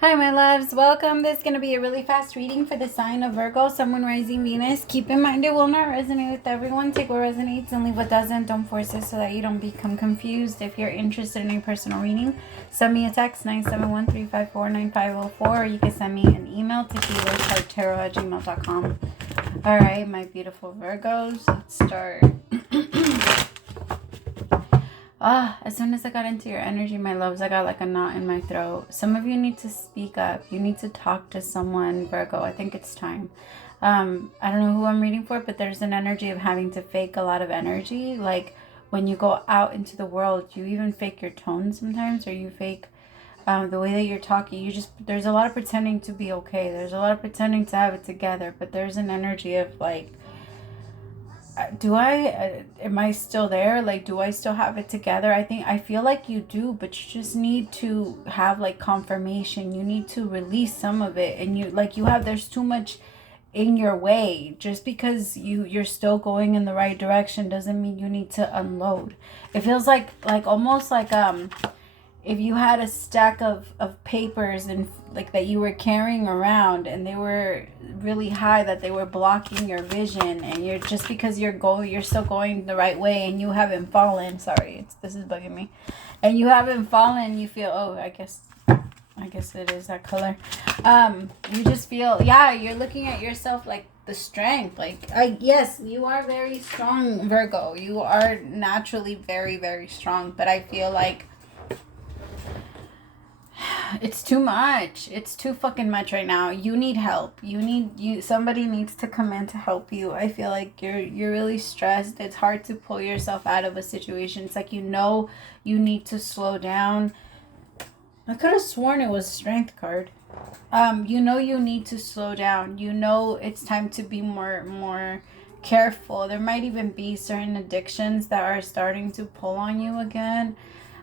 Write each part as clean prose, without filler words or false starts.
Hi, my loves. Welcome. This is going to be a really fast reading for the sign of Virgo, Sun, Moon, Rising, Venus. Keep in mind it will not resonate with everyone. Take what resonates and leave what doesn't. Don't force it so that you don't become confused. If you're interested in a personal reading, send me a text 971-354-9504, or you can send me an email to HealersHeartTarot@gmail.com. All right, my beautiful Virgos. Let's start. As soon as I got into your energy, my loves, I got like a knot in my throat. Some of you need to speak up. You need to talk to someone, Virgo. I think it's time. I don't know who I'm reading for, but there's an energy of having to fake a lot of energy. Like when you go out into the world, you even fake your tone sometimes, or you fake the way that you're talking. There's a lot of pretending to be okay. There's a lot of pretending to have it together, but there's an energy of like, am I still there? Like, do I still have it together? I feel like you do, but you just need to have like confirmation. You need to release some of it. And there's too much in your way. Just because you're still going in the right direction doesn't mean you need to unload. It feels like almost like, if you had a stack of papers and like that you were carrying around and they were really high, that they were blocking your vision, and you're just because you're still going the right way and you haven't fallen. Sorry, this is bugging me. And you haven't fallen, you feel, I guess it is that color. You just feel, you're looking at yourself like the strength. Yes, you are very strong, Virgo. You are naturally very, very strong, but I feel like it's too much. It's too fucking much right now. You need help. Somebody needs to come in to help you. I feel like you're really stressed. It's hard to pull yourself out of a situation. It's like, you need to slow down. I could have sworn it was strength card. You need to slow down. It's time to be more careful. There might even be certain addictions that are starting to pull on you again.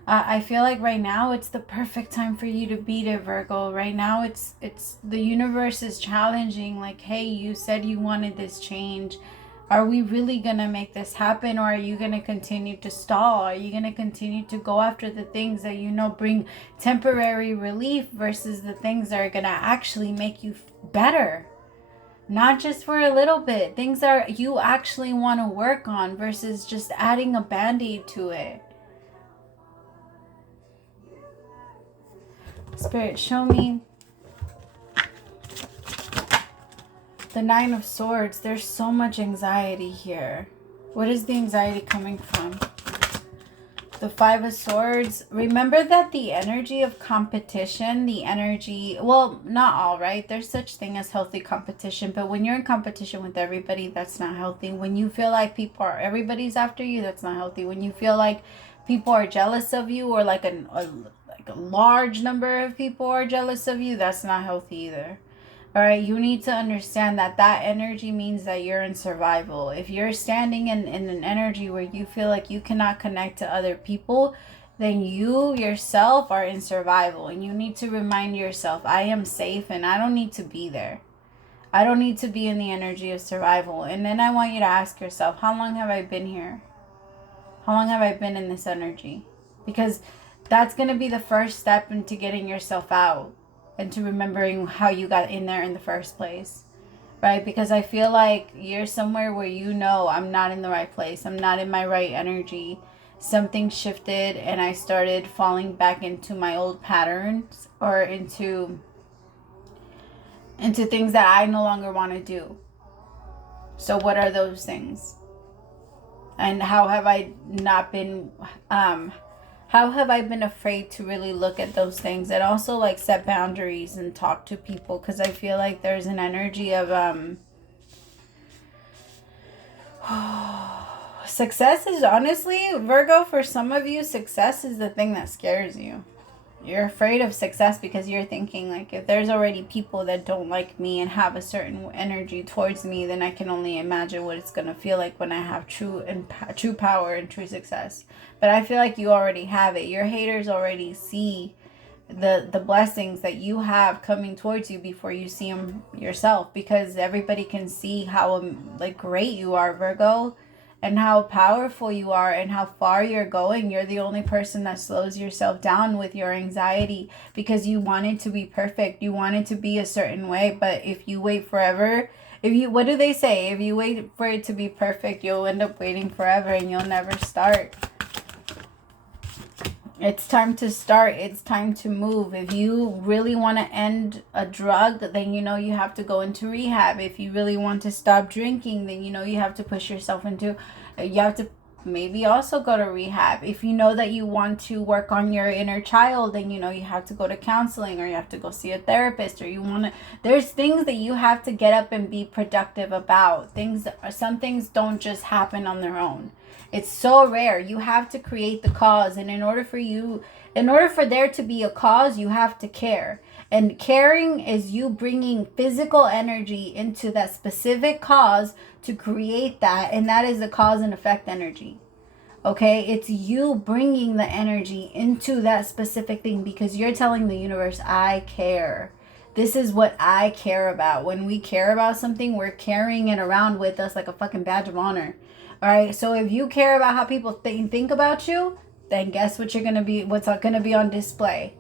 I feel like right now it's the perfect time for you to beat it, Virgo. Right now it's the universe is challenging, like, hey, you said you wanted this change. Are we really going to make this happen, or are you going to continue to stall? Are you going to continue to go after the things that bring temporary relief versus the things that are going to actually make you better? Not just for a little bit. Things that you actually want to work on versus just adding a band-aid to it. Spirit, show me the Nine of Swords. There's so much anxiety here. What is the anxiety coming from? The Five of Swords. Remember that the energy of competition, not all, right? There's such thing as healthy competition, but when you're in competition with everybody, that's not healthy. When you feel like everybody's after you, that's not healthy. When you feel like people are jealous of you, or like a large number of people are jealous of you, that's not healthy either. All right, you need to understand that energy means that you're in survival. If you're standing in an energy where you feel like you cannot connect to other people, then you yourself are in survival. And you need to remind yourself, I am safe and I don't need to be there. I don't need to be in the energy of survival. And then I want you to ask yourself, how long have I been here? How long have I been in this energy? Because that's going to be the first step into getting yourself out and to remembering how you got in there in the first place, right? Because I feel like you're somewhere where I'm not in the right place. I'm not in my right energy. Something shifted and I started falling back into my old patterns, or into things that I no longer want to do. So what are those things? And how have I not been... how have I been afraid to really look at those things, and also like set boundaries and talk to people? Because I feel like there's an energy of success is, honestly, Virgo, for some of you, success is the thing that scares you. You're afraid of success because you're thinking, like, if there's already people that don't like me and have a certain energy towards me, then I can only imagine what it's going to feel like when I have true power and true success. But I feel like you already have it. Your haters already see the blessings that you have coming towards you before you see them yourself, because everybody can see how great you are, Virgo. and how powerful you are and how far you're going. You're the only person that slows yourself down with your anxiety because you want it to be perfect. You want it to be a certain way. But if you wait forever, what do they say? If you wait for it to be perfect, you'll end up waiting forever and you'll never start. It's time to start. It's time to move. If you really want to end a drug, then you know you have to go into rehab. If you really want to stop drinking, then you know you have to push yourself into, you have to maybe also go to rehab. If you know that you want to work on your inner child, then you know you have to go to counseling, or you have to go see a therapist, or you want to, there's things that you have to get up and be productive about. Some things don't just happen on their own. It's so rare. You have to create the cause. And in order for there to be a cause, you have to care. And caring is you bringing physical energy into that specific cause to create that. And that is the cause and effect energy. Okay? It's you bringing the energy into that specific thing because you're telling the universe, I care. This is what I care about. When we care about something, we're carrying it around with us like a fucking badge of honor. All right, so if you care about how people think about you, then guess what what's going to be on display?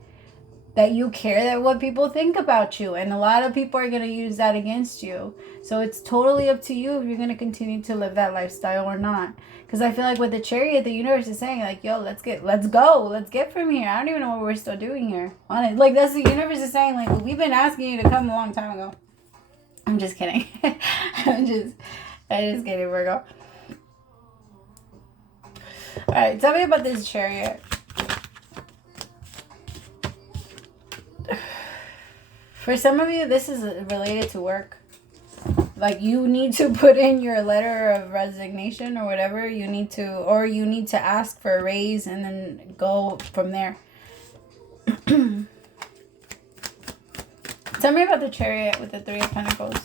That you care that what people think about you. And a lot of people are going to use that against you. So it's totally up to you if you're going to continue to live that lifestyle or not. Because I feel like with the Chariot, the universe is saying like, yo, let's get from here. I don't even know what we're still doing here. Like, that's the universe is saying, like, we've been asking you to come a long time ago. I'm just kidding. I'm just kidding, Virgo. Alright, tell me about this Chariot. For some of you, this is related to work. Like, you need to put in your letter of resignation or whatever. You need to ask for a raise and then go from there. Tell me about the Chariot with the Three of Pentacles.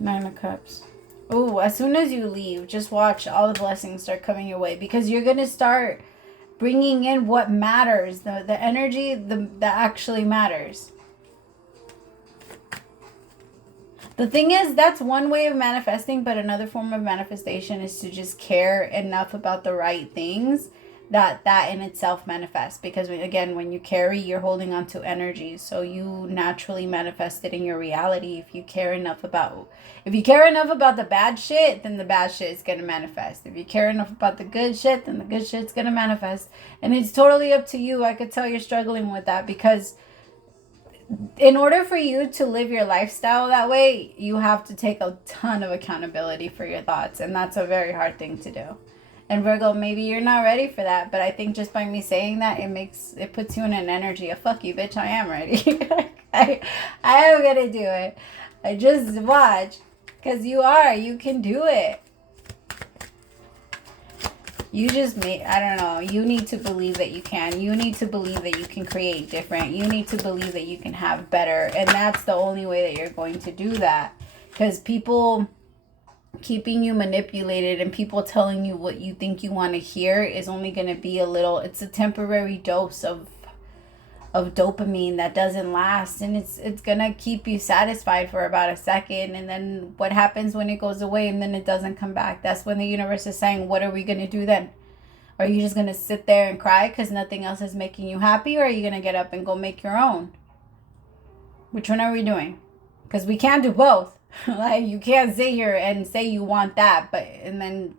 Nine of Cups. Oh, as soon as you leave, just watch all the blessings start coming your way, because you're going to start bringing in what matters, the energy that actually matters. The thing is, that's one way of manifesting, but another form of manifestation is to just care enough about the right things that in itself manifests. Because again, when you carry, you're holding on to energy, so you naturally manifest it in your reality. If you care enough about the bad shit, then the bad shit is going to manifest. If you care enough about the good shit, then the good shit's going to manifest. And it's totally up to you. I could tell you're struggling with that, because in order for you to live your lifestyle that way, you have to take a ton of accountability for your thoughts, and that's a very hard thing to do. And Virgo, maybe you're not ready for that, but I think just by me saying that, it puts you in an energy of, fuck you, bitch, I am ready. I am gonna do it. I just watch, because you can do it. You just I don't know, you need to believe that you can. You need to believe that you can create different. You need to believe that you can have better. And that's the only way that you're going to do that. Because people keeping you manipulated and people telling you what you think you want to hear is only going to be it's a temporary dose of dopamine that doesn't last, and it's going to keep you satisfied for about a second, and then what happens when it goes away and then it doesn't come back? That's when the universe is saying, what are we going to do then? Are you just going to sit there and cry because nothing else is making you happy, or are you going to get up and go make your own? Which one are we doing? Because we can't do both. Like, you can't sit here and say you want that, and then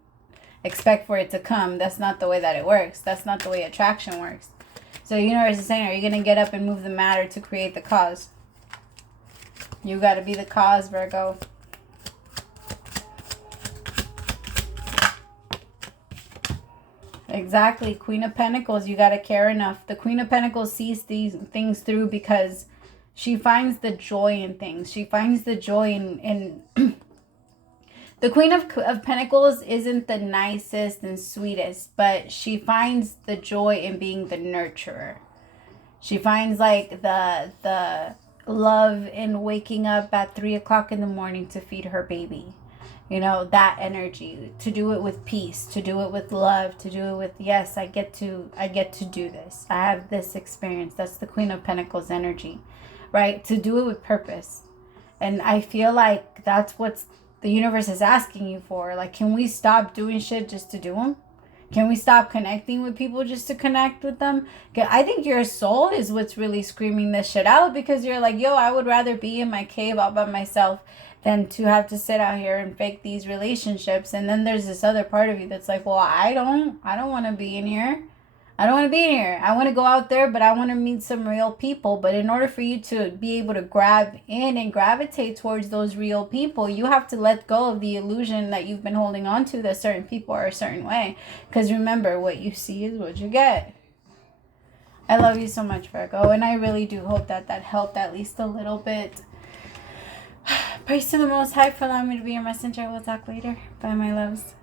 expect for it to come. That's not the way that it works. That's not the way attraction works. So the universe is saying, are you going to get up and move the matter to create the cause? You got to be the cause, Virgo. Exactly. Queen of Pentacles, you got to care enough. The Queen of Pentacles sees these things through because she finds the joy in things. She finds the joy in the Queen of Pentacles isn't the nicest and sweetest, but she finds the joy in being the nurturer. She finds like the love in waking up at 3 o'clock in the morning to feed her baby. You know, that energy, to do it with peace, to do it with love, to do it with, yes, I get to do this. I have this experience. That's the Queen of Pentacles energy. Right? To do it with purpose. And I feel like that's what's the universe is asking you for. Like, can we stop doing shit just to do them? Can we stop connecting with people just to connect with them? I think your soul is what's really screaming this shit out, because you're like, yo, I would rather be in my cave all by myself than to have to sit out here and fake these relationships. And then there's this other part of you that's like, well, I don't want to be in here. I don't want to be in here. I want to go out there, but I want to meet some real people. But in order for you to be able to grab in and gravitate towards those real people, you have to let go of the illusion that you've been holding on to, that certain people are a certain way. Because remember, what you see is what you get. I love you so much, Virgo. And I really do hope that that helped at least a little bit. Praise to the Most High for allowing me to be your messenger. We'll talk later. Bye, my loves.